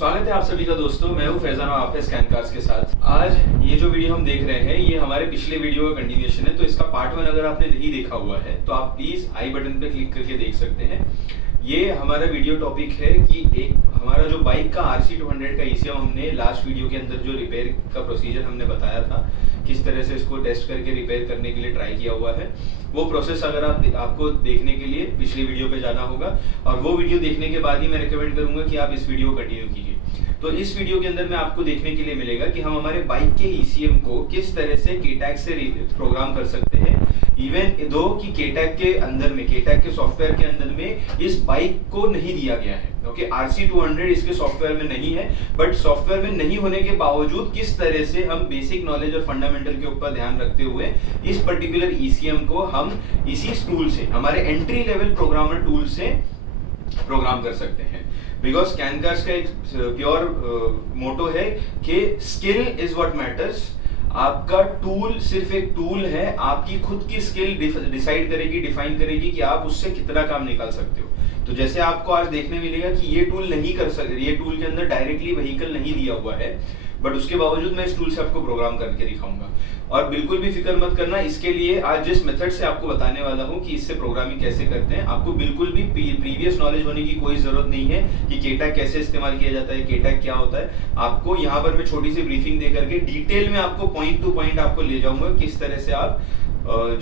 स्वागत है आप सभी का दोस्तों। मैं हूं फैजान और आप है स्कैन कार्स के साथ। आज ये जो वीडियो हम देख रहे हैं ये हमारे पिछले वीडियो का कंटिन्यूएशन है, तो इसका पार्ट 1 अगर आपने नहीं देखा हुआ है तो आप प्लीज आई बटन पे क्लिक करके देख सकते हैं। ये हमारा वीडियो टॉपिक है कि एक हमारा जो बाइक का RC200 का ECM हमने लास्ट वीडियो के अंदर जो रिपेयर का प्रोसीजर हमने बताया था, किस तरह से इसको टेस्ट करके रिपेयर करने के लिए ट्राई किया हुआ है, वो प्रोसेस अगर आपको देखने के लिए पिछले वीडियो पे जाना होगा और वो वीडियो देखने के बाद ही मैं रिकमेंड करूंगा कि आप इस वीडियो को कंटिन्यू कीजिए। तो इस वीडियो के अंदर में आपको देखने के लिए मिलेगा कि हम हमारे बाइक के ECM को किस तरह से KTAG से प्रोग्राम कर सकते हैं, इवन दो कि KTAG के अंदर में, KTAG के सॉफ्टवेयर के अंदर में इस बाइक को नहीं दिया गया है। ओके, RC200 इसके सॉफ्टवेयर में नहीं है, बट सॉफ्टवेयर में नहीं होने के बावजूद किस तरह से हम बेसिक नॉलेज और फंडामेंटल के ऊपर ध्यान रखते हुए इस पर्टिकुलर ECM को हम इसी टूल से, हमारे एंट्री लेवल प्रोग्रामर टूल से प्रोग्राम कर सकते हैं। बिकॉज स्कैन कार्स का एक प्योर मोटो है कि स्किल इज व्हाट मैटर्स। आपका टूल सिर्फ एक टूल है, आपकी खुद की स्किल डिसाइड करेगी, डिफाइन करेगी कि आप उससे कितना काम निकाल सकते हो। तो जैसे आपको आज देखने मिलेगा कि ये टूल नहीं कर सकते, ये टूल के अंदर डायरेक्टली व्हीकल नहीं दिया हुआ है, बट उसके बावजूद मैं इस टूल से आपको प्रोग्राम करके दिखाऊंगा। और बिल्कुल भी फिक्र मत करना, इसके लिए आज जिस मेथड से आपको बताने वाला हूं कि इससे प्रोग्रामिंग कैसे करते हैं, आपको बिल्कुल भी प्रीवियस नॉलेज होने की कोई जरूरत नहीं है कि KTAG कैसे इस्तेमाल किया जाता है, KTAG क्या होता है। आपको यहाँ पर मैं छोटी सी ब्रीफिंग दे करके डिटेल में आपको पॉइंट टू पॉइंट आपको ले जाऊंगा किस तरह से आप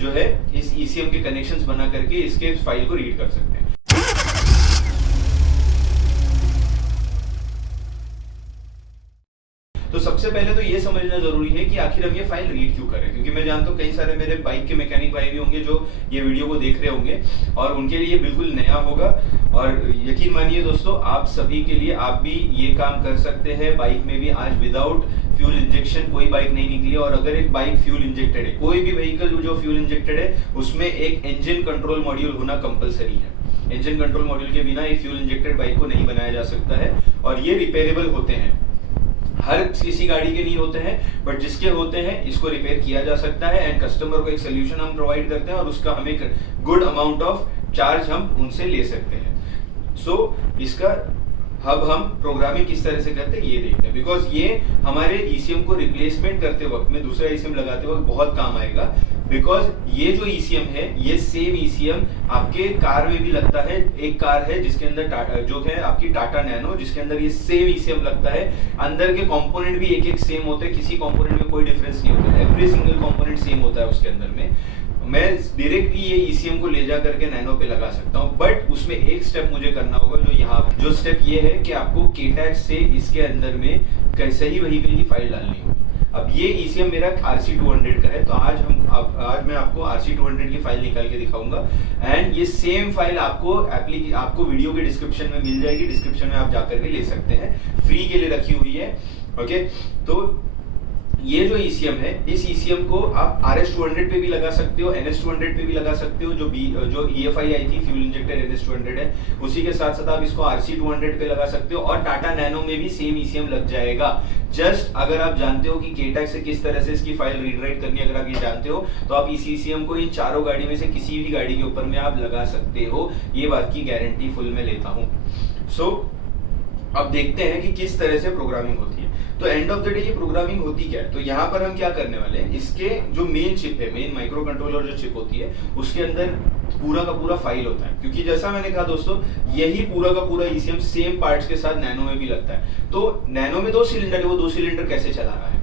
जो है इस ECM के कनेक्शंस बना करके इसके फाइल को रीड कर सकते हैं। तो सबसे पहले तो ये समझना जरूरी है कि आखिर हम ये फाइल रीड क्यों करें, क्योंकि मैं जानता हूँ कई सारे मेरे बाइक के मैकेनिक भाई भी होंगे जो ये वीडियो को देख रहे होंगे और उनके लिए ये बिल्कुल नया होगा। और यकीन मानिए दोस्तों, आप सभी के लिए आप भी ये काम कर सकते हैं। बाइक में भी आज विदाउट फ्यूल इंजेक्शन कोई बाइक नहीं निकली, और अगर एक बाइक फ्यूल इंजेक्टेड है, कोई भी व्हीकल जो फ्यूल इंजेक्टेड है, उसमें एक इंजन कंट्रोल मॉड्यूल होना कंपलसरी है। इंजन कंट्रोल मॉड्यूल के बिना एक फ्यूल इंजेक्टेड बाइक को नहीं बनाया जा सकता है, और ये रिपेयरेबल होते हैं। हर किसी गाड़ी के नहीं होते हैं, बट जिसके होते हैं इसको रिपेयर किया जा सकता है। एंड कस्टमर को एक सोल्यूशन हम प्रोवाइड करते हैं और उसका हमें गुड अमाउंट ऑफ चार्ज हम उनसे ले सकते हैं। सो इसका अब हम प्रोग्रामिंग किस तरह से करते हैं ये देखते हैं, बिकॉज ये हमारे ECM को रिप्लेसमेंट करते वक्त में, दूसरा ECM लगाते वक्त बहुत काम आएगा। बिकॉज ये जो ECM है, ये सेम ECM आपके कार में भी लगता है। एक कार है जिसके अंदर जो है आपकी टाटा नैनो, जिसके अंदर ये सेम ECM लगता है। अंदर के कंपोनेंट भी एक एक सेम होते हैं, किसी कंपोनेंट में कोई डिफरेंस नहीं होता है, एवरी सिंगल कंपोनेंट सेम होता है उसके अंदर में। मैं डायरेक्टली ये ECM को ले जा करके नैनो पे लगा सकता हूँ, बट उसमें एक स्टेप मुझे करना होगा। जो यहाँ जो स्टेप ये है कि आपको KTAG से इसके अंदर में कैसे ही व्हीकल की फाइल डालनी होगी। अब ये ECM मेरा RC200 का है, तो आज मैं आपको RC200 की फाइल निकाल के दिखाऊंगा। एंड ये सेम फाइल आपको वीडियो के डिस्क्रिप्शन में मिल जाएगी, डिस्क्रिप्शन में आप जाकर के ले सकते हैं, फ्री के लिए रखी हुई है। ओके, तो ये जो ECM है, इस ECM को आप RS200 पे भी लगा सकते हो, NS200 पे भी लगा सकते हो। जो EFI आई थी फ्यूल इंजेक्टेड NS200 है, उसी के साथ साथ आप इसको RC200 पे लगा सकते हो, और टाटा नैनो में भी सेम ECM लग जाएगा। जस्ट अगर आप जानते हो कि KTAG से किस तरह से इसकी फाइल रीड राइट करनी है, अगर आप ये जानते हो तो आप इस ECM को इन चारों गाड़ी में से किसी भी गाड़ी के ऊपर में आप लगा सकते हो। ये बात की गारंटी फुल में लेता हूँ। सो अब देखते हैं कि किस तरह से प्रोग्रामिंग होती है। तो एंड ऑफ द डे ये प्रोग्रामिंग होती क्या है, तो यहाँ पर हम क्या करने वाले हैं, इसके जो मेन चिप है, मेन माइक्रो कंट्रोलर जो चिप होती है, उसके अंदर पूरा का पूरा फाइल होता है। क्योंकि जैसा मैंने कहा दोस्तों, यही पूरा का पूरा ECM सेम पार्ट्स के साथ नैनो में भी लगता है। तो नैनो में 2 सिलेंडर है, वो 2 सिलेंडर कैसे चला रहा है,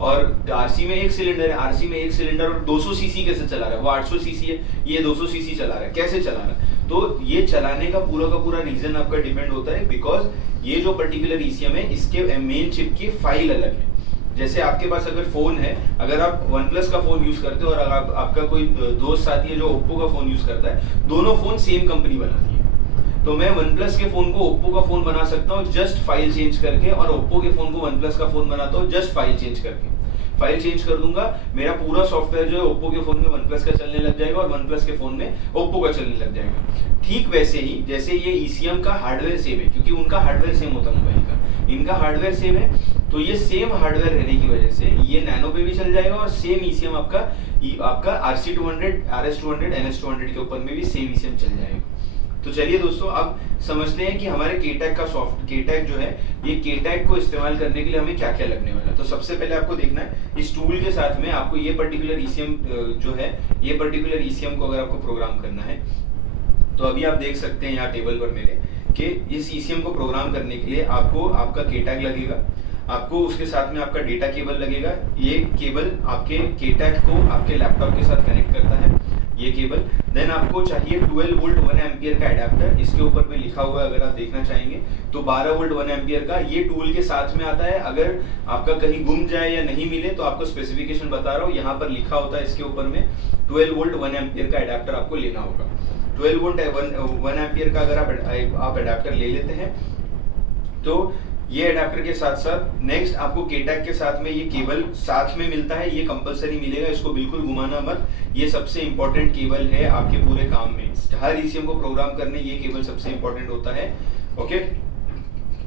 और RC में 1 सिलेंडर है, RC में 1 सिलेंडर और 200 सीसी कैसे चला रहा है, वो 800 सीसी है, ये 200 सीसी चला रहा है, कैसे चला रहा है। तो ये चलाने का पूरा रीजन आपका डिपेंड होता है, बिकॉज ये जो पर्टिकुलर ECM है, इसके मेन चिप की फाइल अलग है। जैसे आपके पास अगर फोन है, अगर आप OnePlus का फोन यूज करते हो और अगर आपका कोई दोस्त साथी है जो Oppo का फोन यूज करता है, दोनों फोन सेम कंपनी बनाती है। तो मैं OnePlus के फोन को Oppo का फोन बना सकता हूँ जस्ट फाइल चेंज करके, और Oppo के फोन को OnePlus का फोन बनाता हूँ जस्ट फाइल चेंज करके। फाइल चेंज कर दूंगा, मेरा पूरा सॉफ्टवेयर जो है Oppo के फोन में OnePlus का चलने लग जाएगा और OnePlus के फोन में Oppo का चलने लग जाएगा। ठीक वैसे ही जैसे ये ECM का हार्डवेयर सेम है, क्योंकि उनका हार्डवेयर सेम होता है मोबाइल का, इनका हार्डवेयर सेम है, तो ये सेम हार्डवेयर रहने की वजह से ये नैनो पे भी चल जाएगा, और सेम ECM आपका RC200, RS200, NS200 के ऊपर में भी सेम ECM चल जाएगा। तो चलिए दोस्तों, अब समझते हैं कि हमारे केटैग का केटैग जो है, ये केटैग को इस्तेमाल करने के लिए हमें क्या क्या लगने वाला है। तो सबसे पहले आपको देखना है इस टूल के साथ में आपको ये पर्टिकुलर ईसीएम जो है, ये पर्टिकुलर ईसीएम को अगर आपको प्रोग्राम करना है तो अभी आप देख सकते हैं यहाँ टेबल पर मेरे कि इस ईसीएम को प्रोग्राम करने के लिए आपको आपका केटैग लगेगा, आपको उसके साथ में आपका डेटा केबल लगेगा। ये केबल आपके केटैग को आपके लैपटॉप के साथ कनेक्ट करता है, ये केबल। देन आपको चाहिए 12 वोल्ट 1 एम्पियर का एडाप्टर, इसके ऊपर में लिखा हुआ है अगर आप देखना चाहेंगे तो 12 वोल्ट 1 एम्पियर का, ये टूल के साथ में आता है। अगर आपका कहीं गुम जाए या नहीं मिले तो आपको स्पेसिफिकेशन बता रहा हूँ, यहाँ पर लिखा होता है इसके ऊपर में 12 वोल्ट 1 एम्पियर का एडाप्टर आपको लेना होगा। 12 वोल्ट 1 एम्पियर का अगर आप एडाप्टर ले लेते हैं तो ये एडाप्टर के साथ साथ नेक्स्ट आपको केटैग के साथ में ये केबल साथ में मिलता है, ये कंपलसरी मिलेगा, इसको बिल्कुल घुमाना मत। ये सबसे इंपॉर्टेंट केबल है आपके पूरे काम में, हर ईसीएम को प्रोग्राम करने ये केबल सबसे इंपॉर्टेंट होता है। ओके,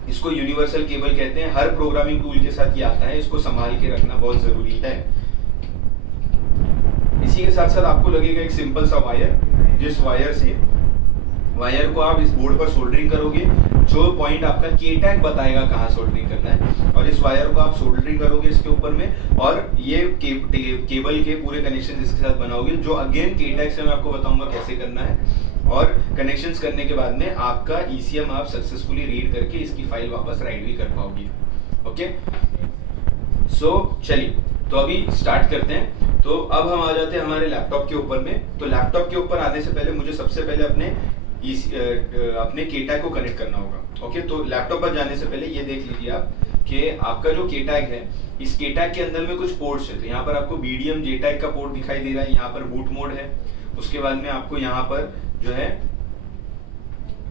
इसको यूनिवर्सल केबल कहते हैं, हर प्रोग्रामिंग टूल के साथ ये आता है, इसको संभाल के रखना बहुत जरूरी है। इसी के साथ साथ आपको लगेगा एक सिंपल सा वायर, जिस वायर को आप इस बोर्ड पर सोल्डरिंग करोगे, जो पॉइंट आपका केटैग बताएगा कहाँ सोल्डरिंग करना है, और इस वायर को आप सोल्डरिंग करोगे इसके ऊपर में, और ये केबल के पूरे कनेक्शन इसके साथ बनाओगे, जो अगेन केटैग से मैं आपको बताऊंगा कैसे करना है। और कनेक्शंस करने के बाद में आपका ईसीएम आप सक्सेसफुली रीड करके इसकी फाइल वापस राइट भी कर पाओगे। ओके, सो चलिए तो अभी स्टार्ट करते हैं। तो अब हम आ जाते हैं हमारे लैपटॉप के ऊपर में। तो लैपटॉप के ऊपर आने से पहले मुझे सबसे पहले अपने केटैग को कनेक्ट करना होगा। ओके, तो लैपटॉप पर जाने से पहले ये देख लीजिए आप कि आपका जो केटैग है, इस केटैग के अंदर में कुछ पोर्ट्स है। तो यहाँ पर आपको BDM JTAG का पोर्ट दिखाई दे रहा है, यहाँ पर बूट मोड है। उसके बाद में आपको यहाँ पर जो है,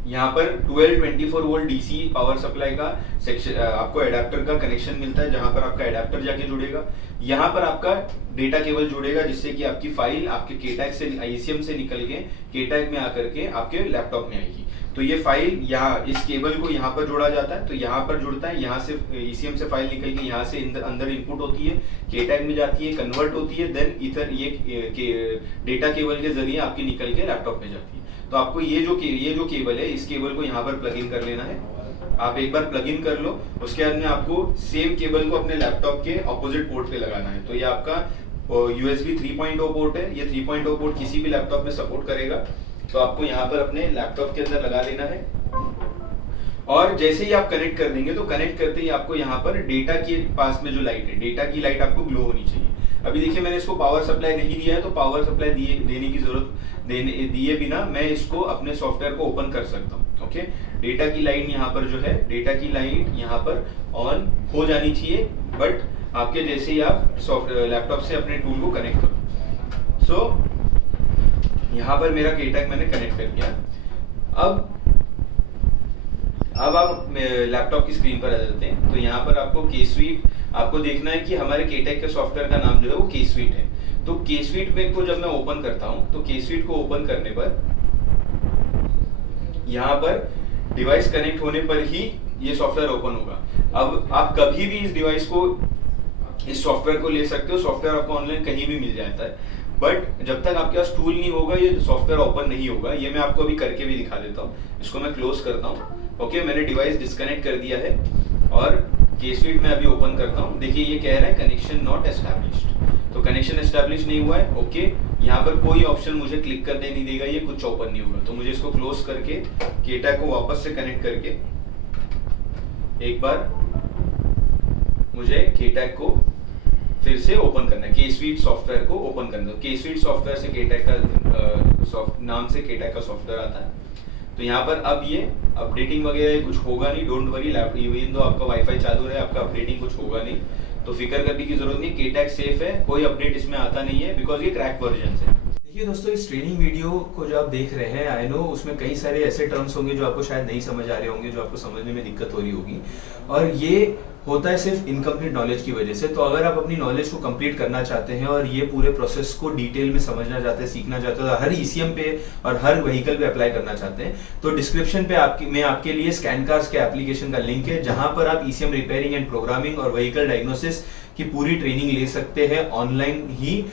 यहाँ पर 12-24 वोल्ट DC पावर सप्लाई का सेक्शन, आपको एडाप्टर का कनेक्शन मिलता है, जहां पर आपका एडाप्टर जाके जुड़ेगा। यहाँ पर आपका डेटा केबल जुड़ेगा, जिससे कि आपकी फाइल आपके केटैग से ईसीएम से निकल के केटैग में आकर के आपके लैपटॉप में आएगी। तो ये फाइल यहाँ इस केबल को यहाँ पर जोड़ा जाता है, तो यहाँ पर जुड़ता है, यहाँ से ईसीएम से फाइल निकल के यहाँ से अंदर इनपुट होती है, केटैग में जाती है, कन्वर्ट होती है, देन इधर ये डेटा केबल के जरिए आपकी निकल के लैपटॉप में जाती है। तो आपको ये जो केबल है, इस केबल को यहाँ पर प्लग इन कर लेना है। आप एक बार प्लग इन कर लो, उसके बाद में आपको सेम केबल को अपने लैपटॉप के ऑपोजिट पोर्ट पे लगाना है। तो ये आपका USB 3.0 पोर्ट है, ये 3.0 पोर्ट किसी भी लैपटॉप में सपोर्ट करेगा। तो आपको यहाँ पर अपने लैपटॉप के अंदर लगा लेना है, और जैसे ही आप कनेक्ट कर देंगे तो कनेक्ट करते ही आपको यहाँ पर डेटा के पास में जो लाइट है, डेटा की लाइट आपको ग्लो होनी चाहिए। अभी देखिए मैंने इसको पावर सप्लाई नहीं दिया है, तो पावर सप्लाई देने की जरूरत दिए बिना मैं इसको अपने सॉफ्टवेयर को ओपन कर सकता हूँ। ओके, डेटा की लाइन यहाँ पर जो है, डेटा की लाइट यहाँ पर ऑन हो जानी चाहिए, बट आपके जैसे ही आप लैपटॉप से अपने टूल को कनेक्ट करो। सो यहाँ पर मेरा केटैग मैंने कनेक्ट कर दिया। अब आप लैपटॉप की स्क्रीन पर आ जाते हैं। तो यहाँ पर आपको के स्वीट आपको देखना है कि हमारे केटैग के सॉफ्टवेयर का नाम जो है वो के स्वीट है। तो के स्वीट में को जब मैं ओपन करता हूँ, तो के स्वीट को ओपन करने पर यहाँ पर डिवाइस कनेक्ट होने पर ही ये सॉफ्टवेयर ओपन होगा। अब आप कभी भी इस डिवाइस को, इस सॉफ्टवेयर को ले सकते हो, सॉफ्टवेयर आपको ऑनलाइन कहीं भी मिल जाता है, बट जब तक आपके पास टूल नहीं होगा ये सॉफ्टवेयर ओपन नहीं होगा। ये मैं आपको अभी करके भी दिखा देता हूँ। इसको मैं क्लोज करता हूँ। ओके, मैंने डिवाइस डिस्कनेक्ट कर दिया है और के स्वीट में अभी ओपन करता हूँ। देखिए ये कह रहा है कनेक्शन नॉट एस्टैब्लिश्ड, तो कनेक्शन एस्टैब्लिश नहीं हुआ है। ओके, यहाँ पर कोई ऑप्शन मुझे क्लिक करने नहीं देगा, ये कुछ ओपन नहीं होगा। तो मुझे इसको क्लोज करके केटैग को वापस से कनेक्ट करके एक बार मुझे केटैग को फिर से ओपन करना है, के स्वीट सॉफ्टवेयर को ओपन करना है। के स्वीट सॉफ्टवेयर से केटैग का नाम से केटैग का सॉफ्टवेयर आता है। तो यहाँ पर अब ये अपडेटिंग वगैरह कुछ होगा नहीं, डोंट वरी। इवन दो आपका वाईफाई चालू रहे, आपका अपडेटिंग कुछ होगा नहीं, तो फिक्र करने की जरूरत नहीं। केटैग सेफ है, कोई अपडेट इसमें आता नहीं है, बिकॉज ये क्रैक वर्जन है। देखिए दोस्तों, इस ट्रेनिंग वीडियो को जो आप देख रहे हैं, आई नो उसमें कई सारे ऐसे टर्म्स होंगे जो आपको शायद नहीं समझ आ रहे होंगे, जो आपको समझने में दिक्कत हो रही होगी, और ये होता है सिर्फ इनकम्प्लीट नॉलेज की वजह से। तो अगर आप अपनी नॉलेज को कंप्लीट करना चाहते हैं और ये पूरे प्रोसेस को डिटेल में समझना चाहते हैं, सीखना चाहते हैं, हर ईसीएम पे और हर व्हीकल पे अप्लाई करना चाहते हैं, तो डिस्क्रिप्शन पे आपके लिए स्कैनकार्स के एप्लीकेशन का लिंक है, जहां पर आप ईसीएम रिपेयरिंग एंड प्रोग्रामिंग और व्हीकल डायग्नोसिस की पूरी ट्रेनिंग ले सकते हैं ऑनलाइन ही।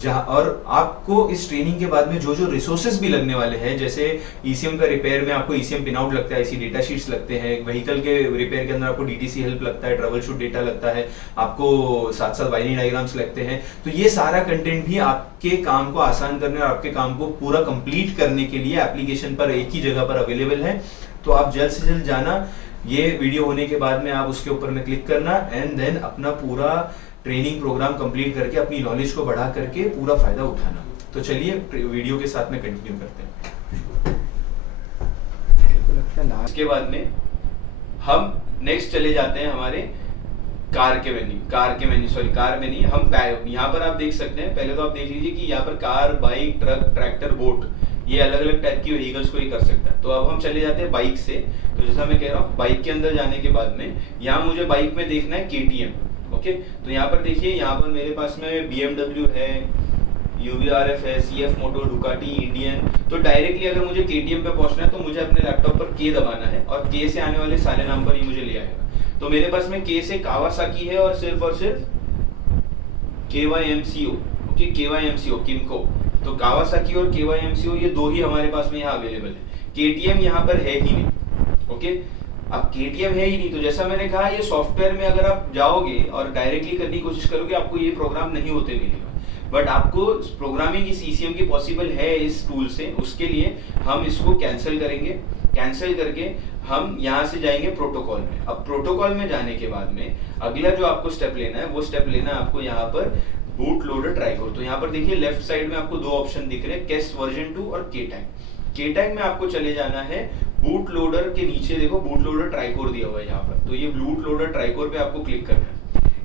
जहाँ और आपको इस ट्रेनिंग के बाद में जो जो रिसोर्सेज भी लगने वाले हैं, जैसे ईसीएम का रिपेयर में आपको ईसीएम पिन आउट लगता है, ऐसी डेटा शीट्स लगते हैं, व्हीकल के रिपेयर के अंदर आपको डीटीसी हेल्प लगता है, ट्रबल शूट डेटा लगता है, आपको साथ साथ वायरिंग डायग्राम्स लगते हैं। तो ये सारा कंटेंट भी आपके काम को आसान करने और आपके काम को पूरा कंप्लीट करने के लिए एप्लीकेशन पर एक ही जगह पर अवेलेबल है। तो आप जल्द से जल्द जाना, ये वीडियो होने के बाद में आप उसके ऊपर में क्लिक करना एंड देन अपना पूरा ट्रेनिंग प्रोग्राम कंप्लीट करके अपनी नॉलेज को बढ़ा करके पूरा फायदा उठाना। तो चलिए वीडियो के साथ में कंटिन्यू करते हैं। इसके बाद में हम नेक्स्ट चले जाते हैं हमारे कार में नहीं, हम यहाँ पर आप देख सकते हैं। पहले तो आप देख लीजिए कि यहाँ पर car, bike, truck, tractor, boat, ये अलग अलग टाइप की व्हीकल्स को ही कर सकता है। तो अब हम चले जाते हैं बाइक से। तो जैसा मैं कह रहा हूँ, बाइक के अंदर जाने के बाद में यहाँ मुझे बाइक में देखना है KTM। ओके, तो यहाँ पर देखिए, यहाँ पर मेरे पास में BMW है, UVRF है, CF मोटो, डुकाटी, इंडियन। तो डायरेक्टली अगर मुझे KTM पे पहुंचना है तो मुझे अपने लैपटॉप पर K दबाना है और K से आने वाले सारे नाम पर ही मुझे ले आएगा। तो मेरे पास में K से कावासाकी है और सिर्फ KYMCO। Okay, KYMCO किमको। तो कावासाकी और KYMCO ये दो ही हमारे पास में यहाँ अवेलेबल है। KTM यहाँ पर है ही नहीं। ओके, अब KTM है ही नहीं, तो जैसा मैंने कहा, ये सॉफ्टवेयर में अगर आप जाओगे और डायरेक्टली करने की कोशिश करोगे, आपको ये प्रोग्राम नहीं होते मिलेगा। बट आपको प्रोग्रामिंग इस ECM की पॉसिबल है इस टूल से। उसके लिए हम इसको कैंसिल करेंगे। कैंसिल करके हम यहाँ से जाएंगे प्रोटोकॉल में। अब प्रोटोकॉल में जाने के बाद में अगला जो आपको स्टेप लेना है, वो स्टेप लेना है आपको यहाँ पर बूट लोडर ट्राइकोर। तो यहाँ पर देखिए लेफ्ट साइड में आपको दो ऑप्शन दिख रहे हैं, केस वर्जन 2 और K-Tag में आपको चले जाना है। बूट लोडर के नीचे देखो बूट लोडर ट्राइकोर दिया हुआ है यहाँ पर। तो ये बूट लोडर ट्राइकोर पे आपको क्लिक करना है।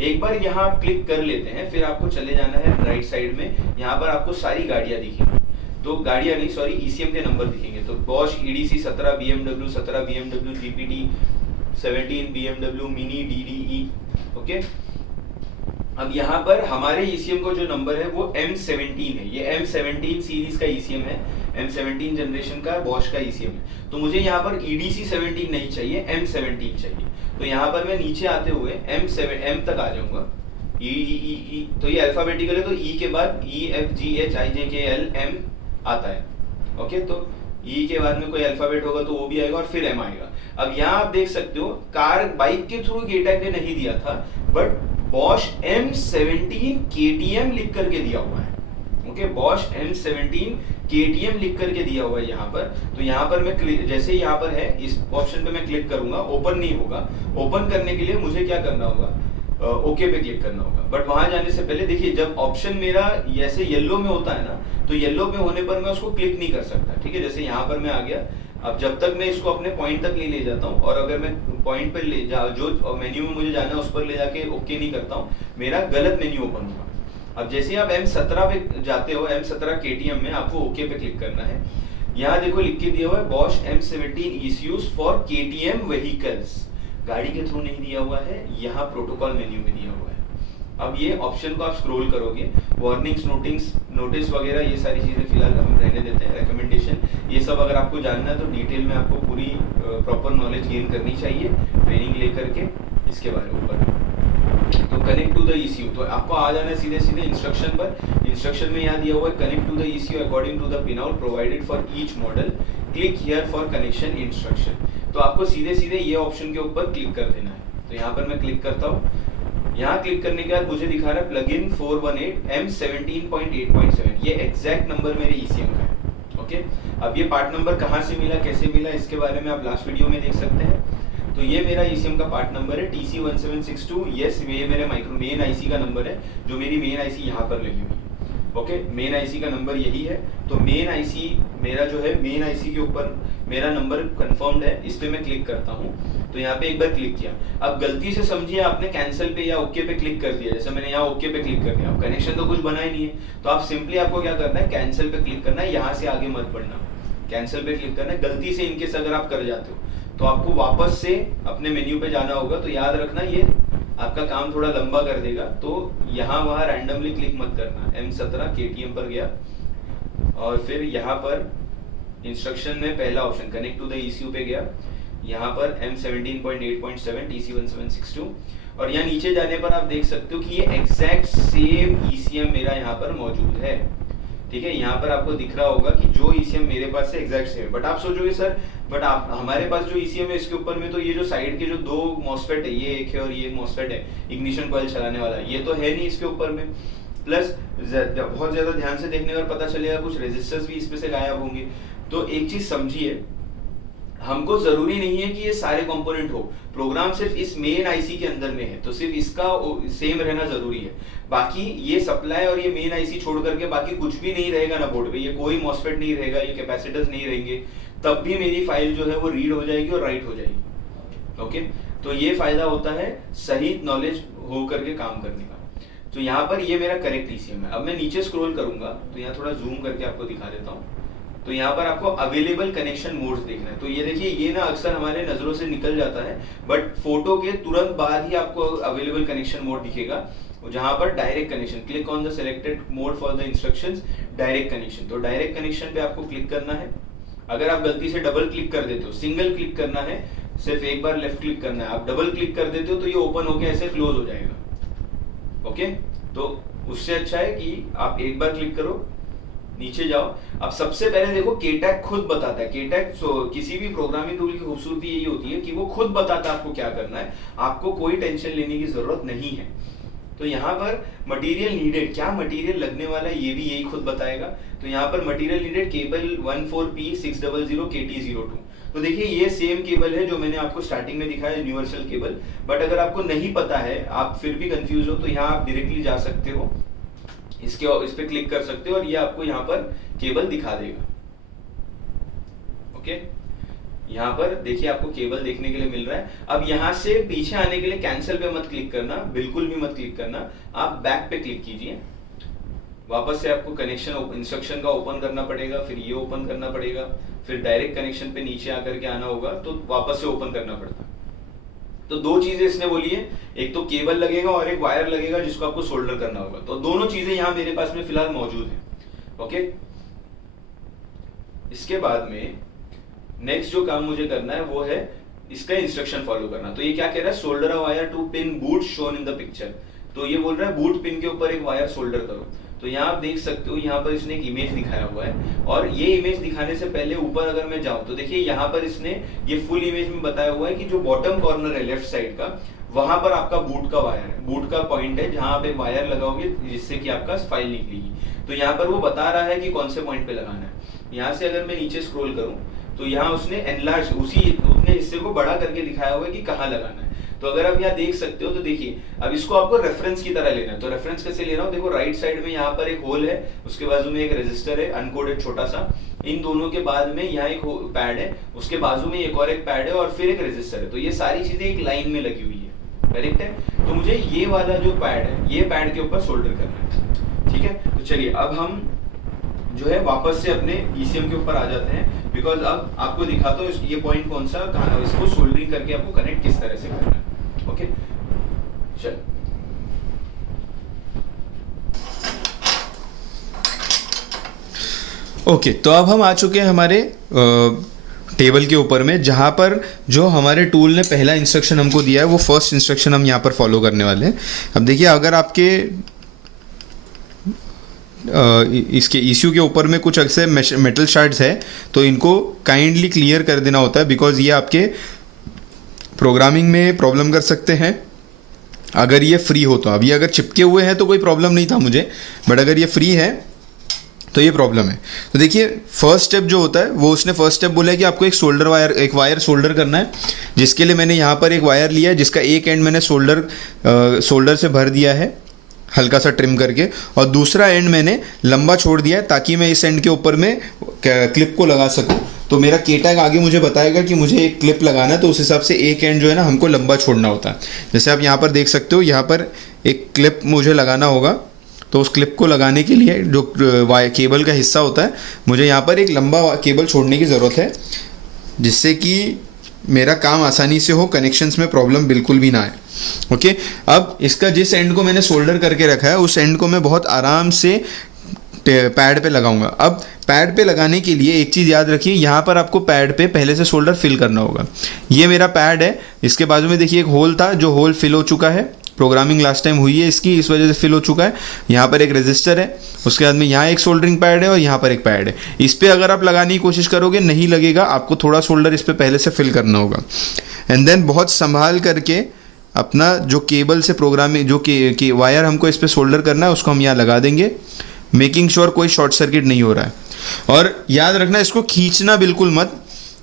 एक बार यहाँ आप क्लिक कर लेते हैं, फिर आपको चले जाना है राइट साइड में। यहाँ पर आपको सारी गाड़ियां दिखेंगी। तो गाड़ियां नहीं, सॉरी, ECM के नंबर दिखेंगे। तो Bosch EDC 17, BMW 17, BMW GPT 17, BMW mini DDE। Okay, अब यहाँ पर हमारे ECM का जो नंबर है वो M17 है। ये M17 सीरीज का ECM है, M17 जनरेशन का Bosch का ECM है। तो मुझे यहाँ पर EDC 17 नहीं चाहिए, M17 चाहिए। तो यहाँ पर मैं नीचे आते हुए M तक आ जाऊंगा। E तो ये अल्फाबेटिकल है, तो E के बाद E F G H I J K L M आता है। ओके, तो E के बाद में कोई अल्फाबेट होगा तो वो भी आएगा और फिर M आएगा। अब यहाँ आप देख सकते हो, कार बाइक के थ्रू K-Tag ने नहीं दिया था, बट Bosch M17 KTM लिख करके दिया हुआ है। ओके, Bosch M17 KTM लिख करके दिया हुआ है यहाँ पर। तो यहाँ पर मैं जैसे यहाँ पर है, इस ऑप्शन पे मैं क्लिक करूंगा, ओपन नहीं होगा। ओपन करने के लिए मुझे क्या करना होगा, ओके पे क्लिक करना होगा। बट वहां जाने से पहले देखिए, जब ऑप्शन मेरा ऐसे येलो में होता है ना, तो येलो में होने पर मैं उसको क्लिक नहीं कर सकता। ठीक है, जैसे यहाँ पर मैं आ गया। अब जब तक मैं इसको अपने पॉइंट तक नहीं ले जाता हूँ, और अगर मैं पॉइंट पर ले जा, जो मेन्यू में मुझे जाना है उस पर ले जाके ओके नहीं करता हूँ, मेरा गलत मेन्यू ओपन होगा। अब जैसे आप M17 पे जाते हो, M17 KTM में आपको ओके पे क्लिक करना है। यहाँ देखो लिख के दिया हुआ है Bosch M17 ECUs for KTM vehicles. गाड़ी के थ्रू नहीं दिया हुआ है, यहाँ प्रोटोकॉल मेन्यू में दिया हुआ है। अब ये ऑप्शन को आप स्क्रॉल करोगे, वार्निंग्स, नोटिस वगैरह ये सारी चीजें फिलहाल हम रहने देते हैं। रिकमेंडेशन ये सब अगर आपको जानना है तो डिटेल में आपको पूरी प्रॉपर नॉलेज गेन करनी चाहिए ट्रेनिंग लेकर के इसके बारे में। तो कनेक्ट टू द ECU, तो आपको आ जाना है सीधे सीधे इंस्ट्रक्शन पर। इंस्ट्रक्शन में यहाँ दिया हुआ है connect to the ECU according to the pin out provided for each model, click here for connection instruction. तो आपको सीधे सीधे ये ऑप्शन के ऊपर क्लिक कर देना है। तो यहाँ पर मैं क्लिक करता हूँ। यहाँ क्लिक करने के बाद मुझे दिखा रहा है प्लगइन 418 M17.8.7, ये एग्जैक्ट नंबर मेरे ECM का है। ओके, अब ये पार्ट नंबर कहाँ से मिला, कैसे मिला, इसके बारे में आप लास्ट वीडियो में देख सकते हैं। तो ये मेरा ECM का पार्ट नंबर है TC1762। यस, ये मेरे मेन IC का नंबर है, जो मेरी मेन IC यहाँ पर लगी हुई है। ओके, मेन IC का नंबर यही है। तो मेन IC मेरा जो है, मेन IC के ऊपर मेरा नंबर कंफर्म्ड है। इस पे मैं क्लिक करता हूँ। तो यहाँ पे एक बार क्लिक किया। अब गलती से समझिए आपने कैंसिल पे या ओके पे क्लिक कर दिया, जैसे मैंने यहाँ ओके पे क्लिक कर दिया। अब कनेक्शन तो कुछ बना ही नहीं है, तो आप सिंपली आपको क्या करना है, कैंसिल पे क्लिक करना है। यहाँ से आगे मत बढ़ना, कैंसिल पे क्लिक करना है। गलती से इनकेस अगर आप कर जाते हो तो आपको वापस से अपने मेन्यू पे जाना होगा। तो याद रखना, ये आपका काम थोड़ा लंबा कर देगा। तो यहाँ वहाँ रैंडमली क्लिक मत करना। M17 KTM पर गया और फिर यहाँ पर इंस्ट्रक्शन में पहला option connect to the ECU पे गया। यहाँ पर M17.8.7 TC1762, और यहाँ नीचे जाने पर आप देख सकते हो कि ये एग्जैक्ट सेम ECM मेरा यहाँ पर मौजूद है। ठीक है, यहाँ पर आपको दिख रहा होगा कि जो ECM मेरे पास है एग्जैक्ट सेम। बट आप सोचोगे सर, बट आप हमारे पास जो ECM है इसके ऊपर में तो ये जो साइड के जो दो मॉसफेट है, ये एक है और ये एक मॉसफेट है इग्निशन कॉइल चलाने वाला, ये तो है नहीं इसके ऊपर में। प्लस बहुत ज्यादा ध्यान से देखने पर पता चलेगा कुछ रेजिस्टर्स भी इसमें से गायब होंगे। तो एक चीज समझिए, हमको जरूरी नहीं है कि ये सारे कंपोनेंट हो, प्रोग्राम सिर्फ इस मेन आईसी के अंदर में है तो सिर्फ इसका सेम रहना जरूरी है। बाकी ये सप्लाई और ये मेन आईसी छोड़ करके बाकी कुछ भी नहीं रहेगा ना बोर्ड पे, ये कोई मॉसफेट नहीं रहेगा, ये कैपेसिटर्स नहीं रहेंगे, तब भी मेरी फाइल जो है वो रीड हो जाएगी और राइट हो जाएगी। ओके, तो ये फायदा होता है सही नॉलेज हो करके काम करने का। तो यहाँ पर ये मेरा करेक्ट ECM है। अब मैं नीचे स्क्रॉल करूंगा तो यहाँ थोड़ा जूम करके आपको दिखा देता हूँ। तो यहाँ पर आपको अवेलेबल कनेक्शन मोड्स देखना है। तो ये देखिए, ये ना अक्सर हमारे नजरों से निकल जाता है, बट फोटो के तुरंत बाद ही आपको अवेलेबल कनेक्शन मोड दिखेगा, जहां पर direct connection, click on the selected mode for the instructions direct connection. तो डायरेक्ट कनेक्शन पे आपको क्लिक करना है। अगर आप गलती से डबल क्लिक कर देते हो, सिंगल क्लिक करना है, सिर्फ एक बार लेफ्ट क्लिक करना है, आप डबल क्लिक कर देते हो तो ये ओपन होके ऐसे क्लोज हो जाएगा। ओके, तो उससे अच्छा है कि आप एक बार क्लिक करो, नीचे जाओ। अब सबसे पहले देखो, केटैक खुद बताता है। केटैक किसी भी प्रोग्रामिंग टूल की खूबसूरती यही होती है कि वो खुद बताता है आपको क्या करना है, आपको कोई टेंशन लेने की जरूरत नहीं है। तो यहाँ पर मटेरियल नीडेड, क्या मटेरियल लगने वाला है ये भी यही खुद बताएगा। तो यहाँ पर material needed cable 14P600 KT02। तो देखिए, ये सेम केबल है जो मैंने आपको स्टार्टिंग में दिखाया, यूनिवर्सल केबल। बट अगर आपको नहीं पता है, आप फिर भी कंफ्यूज हो, तो यहाँ आप डायरेक्टली जा सकते हो, इस पे क्लिक कर सकते हो और ये आपको यहाँ पर केबल दिखा देगा। ओके, यहाँ पर देखिए आपको केबल देखने के लिए मिल रहा है। अब यहाँ से पीछे आने के लिए कैंसिल पे मत क्लिक करना, बिल्कुल भी मत क्लिक करना, आप बैक पे क्लिक कीजिए। वापस से आपको कनेक्शन इंस्ट्रक्शन का ओपन करना पड़ेगा, फिर ये ओपन करना पड़ेगा, फिर डायरेक्ट कनेक्शन पे नीचे आकर के आना होगा, तो वापस से ओपन करना पड़ता है। तो दो चीजें इसने बोली है, एक तो केबल लगेगा और एक वायर लगेगा जिसको आपको सोल्डर करना होगा। तो दोनों चीजें यहाँ मेरे पास में फिलहाल मौजूद है। ओके, इसके बाद में नेक्स्ट जो काम मुझे करना है वो है इसका इंस्ट्रक्शन फॉलो करना। तो ये क्या कह रहा है, solder a wire to pin boot shown in the picture. तो ये बोल रहा है बूट पिन के ऊपर एक वायर सोल्डर करो। तो यहाँ आप देख सकते हो, यहाँ पर इसने एक इमेज दिखाया हुआ है, और ये इमेज दिखाने से पहले ऊपर अगर मैं जाऊं तो देखिए यहाँ पर इसने ये फुल इमेज में बताया हुआ है कि जो बॉटम कॉर्नर है लेफ्ट साइड का, वहां पर आपका बूट का वायर है, बूट का पॉइंट है जहां आप एक वायर लगाओगे जिससे कि आपका फाइल निकलेगी। तो यहाँ पर वो बता रहा है कि कौन से पॉइंट पे लगाना है। यहाँ से अगर मैं नीचे स्क्रॉल करूं तो यहाँ उसने एनलार्ज उसी उतने हिस्से को बड़ा करके दिखाया हुआ है कि कहाँ लगाना है। तो अगर आप यहाँ देख सकते हो तो देखिए, अब इसको आपको रेफरेंस की तरह लेना है। तो रेफरेंस कैसे ले रहा हूँ, देखो राइट साइड में यहाँ पर एक होल है, उसके बाजू में एक रेजिस्टर है अनकोडेड छोटा सा, इन दोनों के बाद में यहाँ एक पैड है, उसके बाजू में एक और एक पैड है और फिर एक रेजिस्टर है। तो ये सारी चीजें एक लाइन में लगी हुई है, करेक्ट है। तो मुझे ये वाला जो पैड है, ये पैड के ऊपर सोल्डर करना है। ठीक है, तो चलिए अब हम जो है वापस से अपने ECM के ऊपर आ जाते हैं, बिकॉज अब आपको दिखाता हूँ ये पॉइंट कौन सा, इसको सोल्डरिंग करके आपको कनेक्ट किस तरह से करना है। ओके, चल ओके, तो अब हम आ चुके हैं हमारे टेबल के ऊपर में, जहाँ पर जो हमारे टूल ने पहला इंस्ट्रक्शन हमको दिया है वो फर्स्ट इंस्ट्रक्शन हम यहाँ पर फॉलो करने वाले हैं। अब देखिए, अगर आपके इसके ECU के ऊपर में कुछ ऐसे मेटल शार्ड्स है तो इनको काइंडली क्लियर कर देना होता है, बिकॉज ये आपके प्रोग्रामिंग में प्रॉब्लम कर सकते हैं अगर ये फ्री हो। तो अब ये अगर चिपके हुए हैं तो कोई प्रॉब्लम नहीं था मुझे, बट अगर ये फ्री है तो ये प्रॉब्लम है। तो देखिए, फर्स्ट स्टेप जो होता है वो उसने फर्स्ट स्टेप बोला है कि आपको एक वायर सोल्डर करना है, जिसके लिए मैंने यहाँ पर एक वायर लिया है जिसका एक एंड मैंने सोल्डर से भर दिया है हल्का सा ट्रिम करके, और दूसरा एंड मैंने लंबा छोड़ दिया है ताकि मैं इस एंड के ऊपर में क्लिप को लगा सकूं। तो मेरा केटैग आगे मुझे बताएगा कि मुझे एक क्लिप लगाना है, तो उस हिसाब से एक एंड जो है ना हमको लंबा छोड़ना होता है। जैसे आप यहाँ पर देख सकते हो, यहाँ पर एक क्लिप मुझे लगाना होगा। तो उस क्लिप को लगाने के लिए जो केबल का हिस्सा होता है, मुझे यहाँ पर एक लंबा केबल छोड़ने की ज़रूरत है, जिससे कि मेरा काम आसानी से हो, कनेक्शंस में प्रॉब्लम बिल्कुल भी ना आए। ओके, अब इसका जिस एंड को मैंने सोल्डर करके रखा है उस एंड को मैं बहुत आराम से पैड पे लगाऊंगा। अब पैड पे लगाने के लिए एक चीज़ याद रखिए, यहाँ पर आपको पैड पे पहले से शोल्डर फिल करना होगा। ये मेरा पैड है, इसके बाजू में देखिए एक होल था, जो होल फिल हो चुका है, प्रोग्रामिंग लास्ट टाइम हुई है इसकी, इस वजह से फिल हो चुका है। यहाँ पर एक रेजिस्टर है, उसके बाद में यहाँ एक सोल्डरिंग पैड है और यहाँ पर एक पैड है। इस पर अगर आप लगाने की कोशिश करोगे नहीं लगेगा, आपको थोड़ा शोल्डर इस पर पहले से फिल करना होगा। एंड देन बहुत संभाल करके अपना जो केबल से प्रोग्रामिंग जो के वायर हमको इस पर सोल्डर करना है उसको हम यहाँ लगा देंगे, मेकिंग श्योर कोई शॉर्ट सर्किट नहीं हो रहा है। और याद रखना इसको खींचना बिल्कुल मत,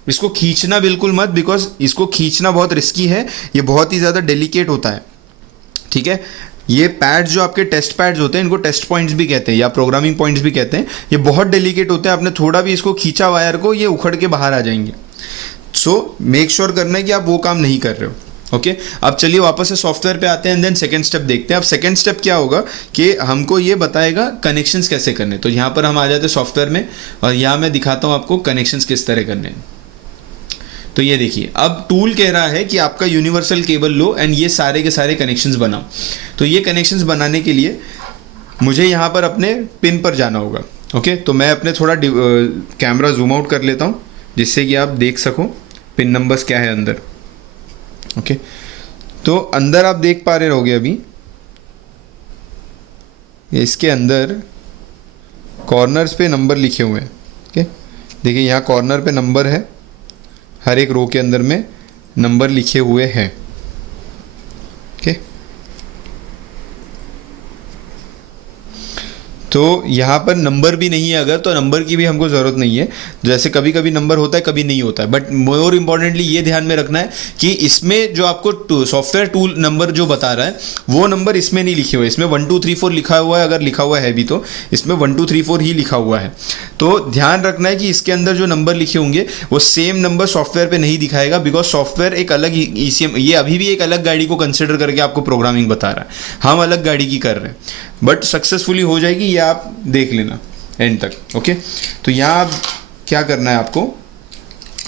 इसको खींचना बिल्कुल मत, बिकॉज इसको खींचना बहुत रिस्की है, ये बहुत ही ज़्यादा डेलिकेट होता है, ठीक है। ये पैड्स जो आपके टेस्ट पैड्स होते हैं, इनको टेस्ट पॉइंट्स भी कहते हैं या प्रोग्रामिंग पॉइंट्स भी कहते हैं, ये बहुत डेलिकेट होते हैं। आपने थोड़ा भी इसको खींचा वायर को, ये उखड़ के बाहर आ जाएंगे। सो मेक श्योर करना है कि आप वो काम नहीं कर रहे हो, ओके। अब चलिए वापस से सॉफ्टवेयर पे आते हैं एंड देन सेकंड स्टेप देखते हैं। अब सेकंड स्टेप क्या होगा कि हमको ये बताएगा कनेक्शंस कैसे करने। तो यहाँ पर हम आ जाते हैं सॉफ्टवेयर में और यहाँ मैं दिखाता हूँ आपको कनेक्शंस किस तरह करने हैं। तो ये देखिए, अब टूल कह रहा है कि आपका यूनिवर्सल केबल लो एंड ये सारे के सारे कनेक्शंस बनाओ। तो ये कनेक्शंस बनाने के लिए मुझे यहाँ पर अपने पिन पर जाना होगा, ओके। तो मैं अपने थोड़ा कैमरा जूम आउट कर लेता हूँ जिससे कि आप देख सको पिन नंबर्स क्या है अंदर, ओके। तो अंदर आप देख पा रहे होगे अभी इसके अंदर कॉर्नर्स पे नंबर लिखे हुए हैं, ओके। देखिए यहाँ कॉर्नर पे नंबर है, हर एक रो के अंदर में नंबर लिखे हुए हैं, ओके। तो यहाँ पर नंबर भी नहीं है, अगर तो नंबर की भी हमको ज़रूरत नहीं है। जैसे कभी कभी नंबर होता है, कभी नहीं होता है, बट मोर इम्पॉर्टेंटली ये ध्यान में रखना है कि इसमें जो आपको सॉफ्टवेयर टूल नंबर जो बता रहा है वो नंबर इसमें नहीं लिखे हुए, इसमें 1 2 3 4 लिखा हुआ है। अगर लिखा हुआ है भी तो इसमें 1 2 3 4 ही लिखा हुआ है। तो ध्यान रखना है कि इसके अंदर जो नंबर लिखे होंगे वो सेम नंबर सॉफ्टवेयर पर नहीं दिखाएगा, बिकॉज सॉफ्टवेयर एक अलग ECM, ये अभी भी एक अलग गाड़ी को कंसिडर करके आपको प्रोग्रामिंग बता रहा है, हम अलग गाड़ी की कर रहे हैं, बट सक्सेसफुली हो जाएगी, ये आप देख लेना एंड तक, ओके। तो यहाँ आप क्या करना है,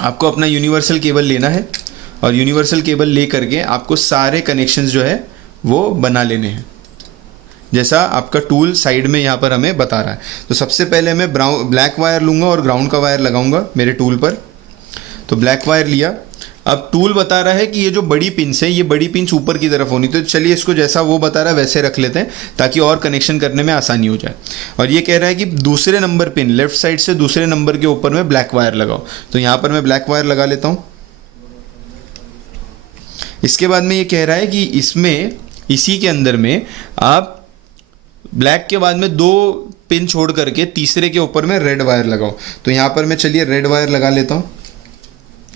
आपको अपना यूनिवर्सल केबल लेना है और यूनिवर्सल केबल ले करके आपको सारे कनेक्शंस जो है वो बना लेने हैं, जैसा आपका टूल साइड में यहाँ पर हमें बता रहा है। तो सबसे पहले मैं ब्लैक वायर लूँगा और ग्राउंड का वायर लगाऊंगा मेरे टूल पर। तो ब्लैक वायर लिया। अब टूल बता रहा है कि ये जो बड़ी पिन्स है, ये बड़ी पिन्स ऊपर की तरफ होनी, तो चलिए इसको जैसा वो बता रहा है वैसे रख लेते हैं ताकि और कनेक्शन करने में आसानी हो जाए। और ये कह रहा है कि दूसरे नंबर पिन लेफ्ट साइड से दूसरे नंबर के ऊपर में ब्लैक वायर लगाओ। तो यहाँ पर मैं ब्लैक वायर लगा लेता हूँ। इसके बाद में ये कह रहा है कि इसमें इसी के अंदर में आप ब्लैक के बाद में 2 पिन छोड़ करके तीसरे के ऊपर में रेड वायर लगाओ। तो यहाँ पर मैं चलिए रेड वायर लगा लेता हूँ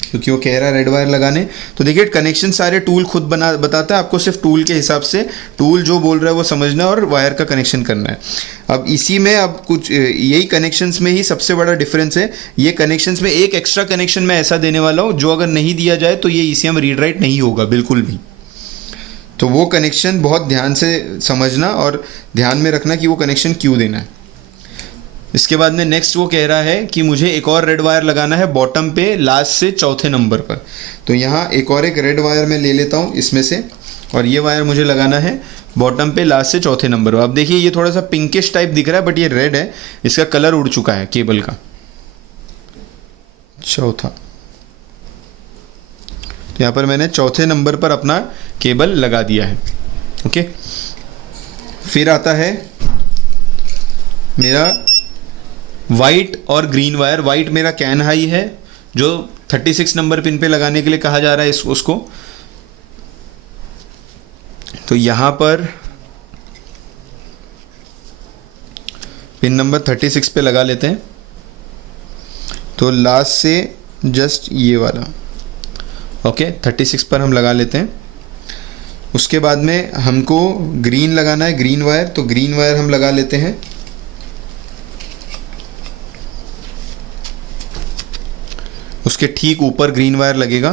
क्योंकि वो कह रहा है रेड वायर लगाने। तो देखिए कनेक्शन सारे टूल खुद बताता है, आपको सिर्फ टूल के हिसाब से टूल जो बोल रहा है वो समझना है और वायर का कनेक्शन करना है। अब इसी में अब कुछ यही कनेक्शंस में ही सबसे बड़ा डिफरेंस है। ये कनेक्शंस में एक एक्स्ट्रा कनेक्शन मैं ऐसा देने वाला हूँ जो अगर नहीं दिया जाए तो ये ECM रीड राइट नहीं होगा बिल्कुल भी। तो वो कनेक्शन बहुत ध्यान से समझना और ध्यान में रखना कि वो कनेक्शन क्यों देना है। इसके बाद में नेक्स्ट वो कह रहा है कि मुझे एक और रेड वायर लगाना है बॉटम पे लास्ट से चौथे नंबर पर। तो यहाँ एक रेड वायर मैं ले लेता हूँ इसमें से, और ये वायर मुझे लगाना है बॉटम पे लास्ट से चौथे नंबर पर। अब देखिए ये थोड़ा सा पिंकिश टाइप दिख रहा है बट ये रेड है, इसका कलर उड़ चुका है केबल का। चौथा, तो यहाँ पर मैंने चौथे नंबर पर अपना केबल लगा दिया है, ओके। फिर आता है मेरा वाइट और ग्रीन वायर। वाइट मेरा कैन हाई है जो 36 नंबर पिन पे लगाने के लिए कहा जा रहा है उसको। तो यहाँ पर पिन नंबर 36 पे लगा लेते हैं। तो लास्ट से जस्ट ये वाला, ओके, 36 पर हम लगा लेते हैं। उसके बाद में हमको ग्रीन लगाना है, ग्रीन वायर। तो ग्रीन वायर हम लगा लेते हैं। उसके ठीक ऊपर ग्रीन वायर लगेगा,